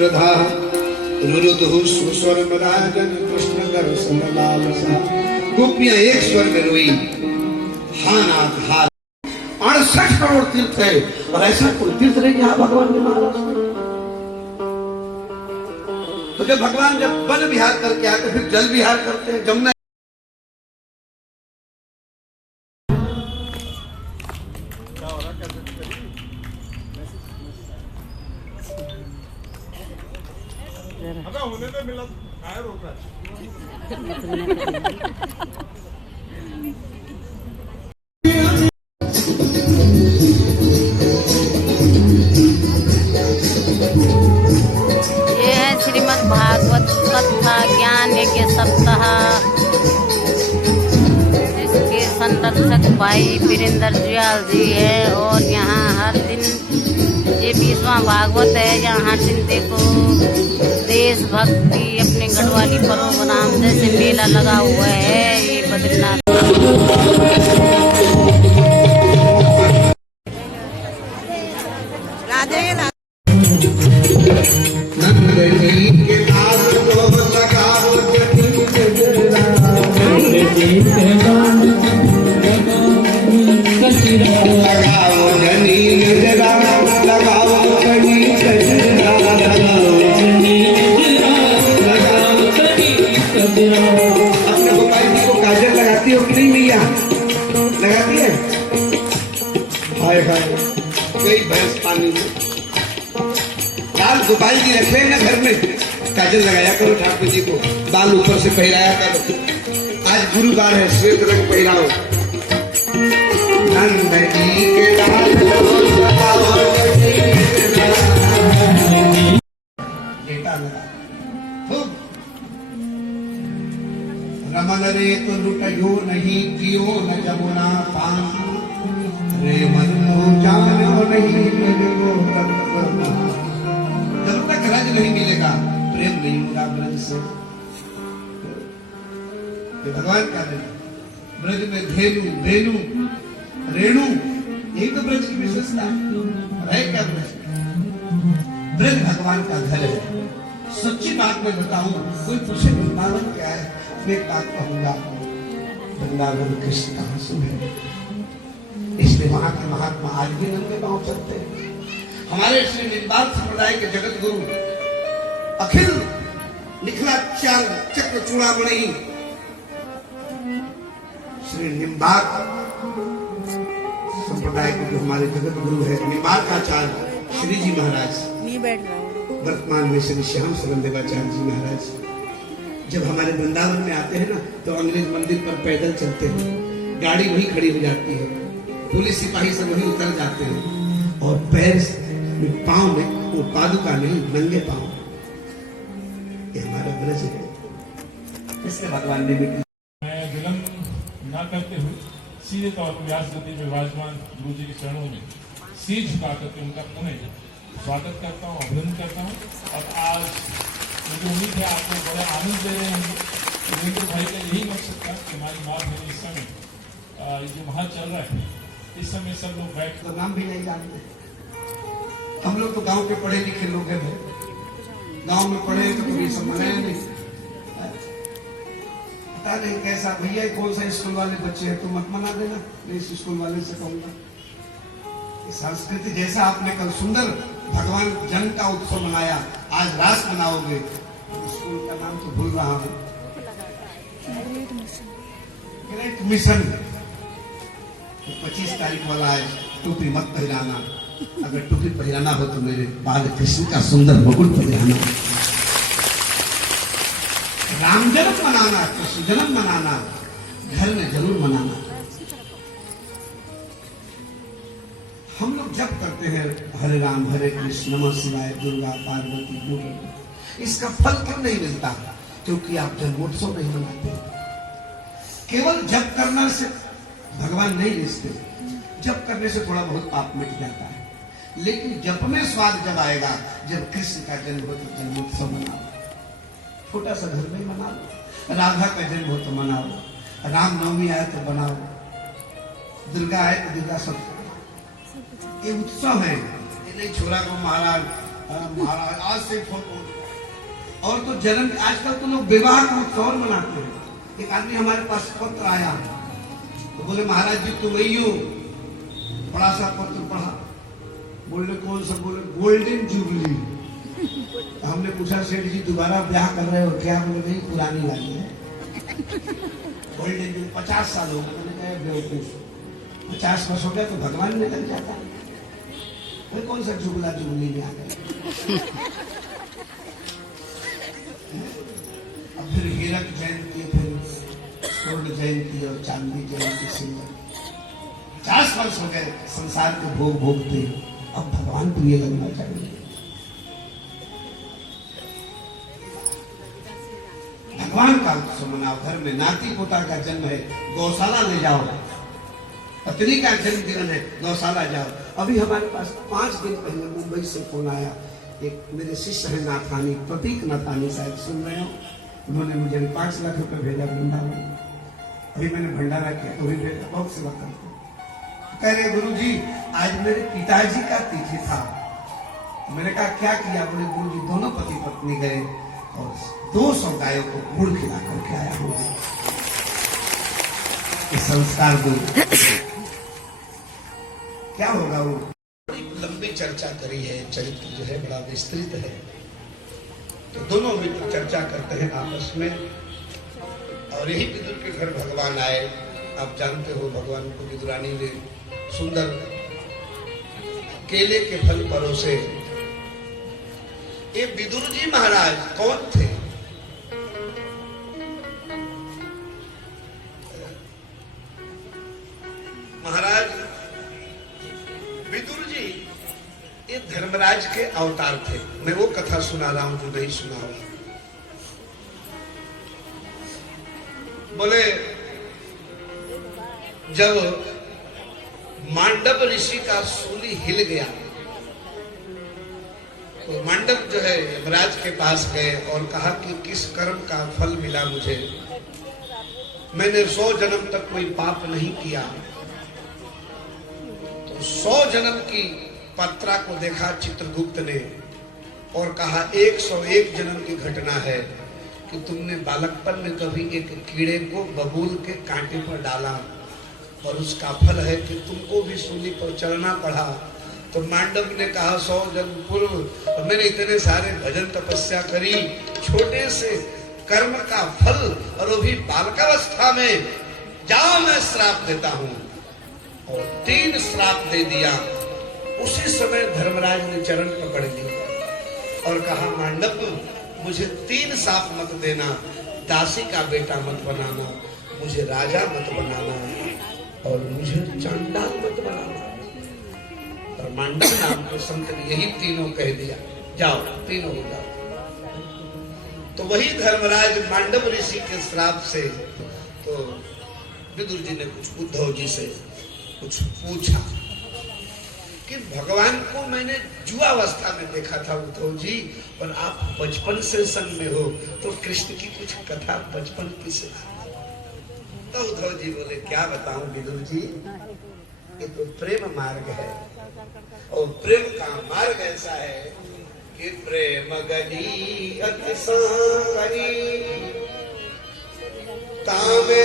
प्रधा रुरुदुः सुस्वर मदाजन कृष्ण दर्शन लालसा। गोपियां एक स्वर में रोई, हा नाथ हा। 68 करोड़ तीर्थ है और ऐसा कोई तीर्थ नहीं जहां भगवान के महाराज। तो जब भगवान जब वन विहार करके आते फिर जल विहार करते हैं। जमुना होने तो मिला आया रोक रहा श्रीमद् भागवत कथा ज्ञान यज्ञ सप्ताह, जिसके संरक्षक भाई वीरेंद्र जुयाल जी है। और यहाँ हर दिन ये 20वां भागवत है। यहाँ हर दिन देखो देशभक्ति अपने गढ़वाली प्रोग्राम जैसे मेला लगा हुआ है। ये बद्रीनाथ गोपाल जी रखे ना घर में, काजल लगाया करो ठाकुर जी को, बाल ऊपर से पहराया करो। आज गुरुवार है, श्वेत रंग पहराओ। नंद जी के लाल बेटा लगा रमन रे तो लुटयो नहीं कियो न जमुना पान रे मन जानो नहीं जब तक रज नहीं मिलेगा प्रेम नहीं होगा ब्रज से। भगवान का दिन ब्रज में धेनु धेनु रेणु, यही तो ब्रज की विशेषता है। क्या ब्रज ब्रज भगवान का घर है। सच्ची बात मैं बताऊं, कोई पूछे वृंदावन क्या है, मैं एक बात कहूंगा, वृंदावन कृष्ण कहां से है। इसलिए वहां के महात्मा आज भी नंगे पांव चलते हैं। हमारे श्री निम्बार्क संप्रदाय के जगत गुरु अखिल निखिलाचार्य चक्र चूड़ामणि श्री निम्बार्क संप्रदाय के जो हमारे जगत गुरु है, निम्बार्काचार्य श्री जी महाराज, वर्तमान में श्री श्याम सुरन देवाचार्य जी महाराज, जब हमारे वृंदावन में आते हैं ना तो अंग्रेज मंदिर पर पैदल चलते हैं, गाड़ी वहीं खड़ी हो जाती है, पुलिस सिपाही सब वहीं उतर जाते हैं और पैर पांव में वो पादुका नहीं, नंगे पांव। ये हमारा ब्रज है। इसके भगवान ने मैं विलंब न करते हुए सीधे तौर पर व्यास गति में विराजमान गुरु जी के चरणों में सिर झुका करके उनका पुनः स्वागत करता हूँ, अभिनंदन करता हूँ। और आज मुझे उम्मीद है आप लोग बड़े आनंद ले रहे हैं। वीरेंद्र भाई का यही मकसद था कि हमारी माँ बहन इस समय जो वहाँ चल रहा है, इस समय सब लोग बैठ तो नाम भी नहीं जानते। हम लोग तो गांव के पढ़े लिखे लोग हैं, गांव में पढ़े तो कभी समझाया नहीं, पता नहीं कैसा भैया कौन सा स्कूल वाले बच्चे हैं, तो मत मना देना, मैं इस स्कूल वाले से कहूंगा। संस्कृति जैसा आपने कल सुंदर भगवान जन का उत्सव मनाया, आज रास मनाओगे, स्कूल का नाम तो भूल रहा हूं, ग्रेट मिशन। 25 तारीख वाला है, टोपी मत पहनाना, अगर टोपी पहनाना हो तो मेरे बाल कृष्ण का सुंदर मुकुट पहनाना। राम जन्म मनाना, कृष्ण जन्म मनाना, घर में जरूर मनाना। हम लोग जप करते हैं हरे राम हरे कृष्ण नमः शिवाय दुर्गा पार्वती दुर्गा, इसका फल क्यों नहीं मिलता? क्योंकि आप जन्मोत्सव नहीं मनाते। केवल जप करना से भगवान नहीं रिश्ते, जप करने से थोड़ा बहुत पाप मिट जाता है, लेकिन जप में स्वाद जब आएगा जब कृष्ण का जन्म हो तो जन्मोत्सव मनाओ, छोटा सा घर में मनाओ, राधा का जन्म हो तो मनाओ, रामनवमी आए तो बनाओ, दुर्गा आए तो दुर्गा सब, ये उत्सव है। ये नहीं छोरा को महाराज महाराज आज से फोटो और तो जन्म आजकल तो लोग विवाह का उत्सव मनाते हैं। एक आदमी हमारे पास पत्र आया तो बोले महाराज जी तुम वही हो, बड़ा सा पत्र पढ़ा, बोले कौन सा, बोले गोल्डन जुबली। तो हमने पूछा सेठ जी दोबारा ब्याह कर रहे हो क्या? बोले नहीं पुरानी वाली है गोल्डन जुबली 50 साल हो गए। मैंने कहा बेवकूफ 50 वर्ष हो गया तो भगवान निकल जाता है, फिर कौन सा जुबला जुबली में आ गया। अब फिर हीरक जयंती, फिर स्वर्ण जयंती और चांदी जयंती सिंह 50 वर्ष हो गए संसार के भोग भोगते, अब भगवान प्रिय लगना चाहिए। भगवान का उत्सव मनाओ, घर में नाती पोता का जन्म है गौशाला ले जाओ, पत्नी का जन्मदिन है गौशाला जाओ। अभी हमारे पास 5 दिन पहले मुंबई से फोन आया, एक मेरे शिष्य है नाथानी, प्रतीक नाथानी, शायद सुन रहे हो, उन्होंने मुझे 5 लाख रुपए भेजा वृंदावन। अभी मैंने भंडारा किया तो भी भेजा, बहुत सेवा करते। कह रहे गुरु जी आज मेरे पिताजी का तिथि था। मैंने कहा क्या किया? बोले गुरु जी दोनों पति पत्नी गए और 200 गायों को गुड़ खिला करके आया हूँ। संस्कार गुरु क्या होगा? वो बड़ी लंबी चर्चा करी है, चरित्र जो है बड़ा विस्तृत है। तो दोनों मित्र चर्चा करते हैं आपस में, और यही विदुर के घर भगवान आए। आप जानते हो भगवान को विदुरानी ने सुंदर केले के फल परोसे। ये विदुर जी महाराज कौन थे? महाराज विदुर जी ये धर्मराज के अवतार थे। मैं वो कथा सुना रहा हूं जो नहीं सुना हुआ। बोले जब मांडव ऋषि का सूली हिल गया तो मांडव जो है यमराज के पास गए और कहा कि किस कर्म का फल मिला मुझे? मैंने 100 जन्म तक कोई पाप नहीं किया। तो 100 जन्म की पत्रा को देखा चित्रगुप्त ने और कहा 101 जन्म की घटना है कि तुमने बालकपन में कभी एक कीड़े को बबूल के कांटे पर डाला और उसका फल है कि तुमको भी सूली पर चलना पड़ा। तो मांडव ने कहा 100 जन्म पूर्व मैंने इतने सारे भजन तपस्या करी, छोटे से कर्म का फल, और वो भी बालकावस्था में, जाओ मैं श्राप देता हूं। और 3 श्राप दे दिया। उसी समय धर्मराज ने चरण पकड़ लिए और कहा मांडव मुझे 3 श्राप मत देना, दासी का बेटा मत बनाना, मुझे राजा मत बनाना और मुझे चंडाल मत बनाना। और मांडव नाम के संत ने यही तीनों कह दिया, जाओ तीनों हो जाओ। तो वही धर्मराज मांडव ऋषि के श्राप से, तो विदुर जी ने कुछ उद्धव जी से कुछ पूछा कि भगवान को मैंने जुआवस्था में देखा था उद्धव जी, और आप बचपन से संग में हो, तो कृष्ण की कुछ कथा बचपन की सुना। तो उद्धव जी बोले क्या बताऊं विदुर जी, ये तो प्रेम मार्ग है, और प्रेम का मार्ग ऐसा है कि प्रेम गनी अति सांकरी तामे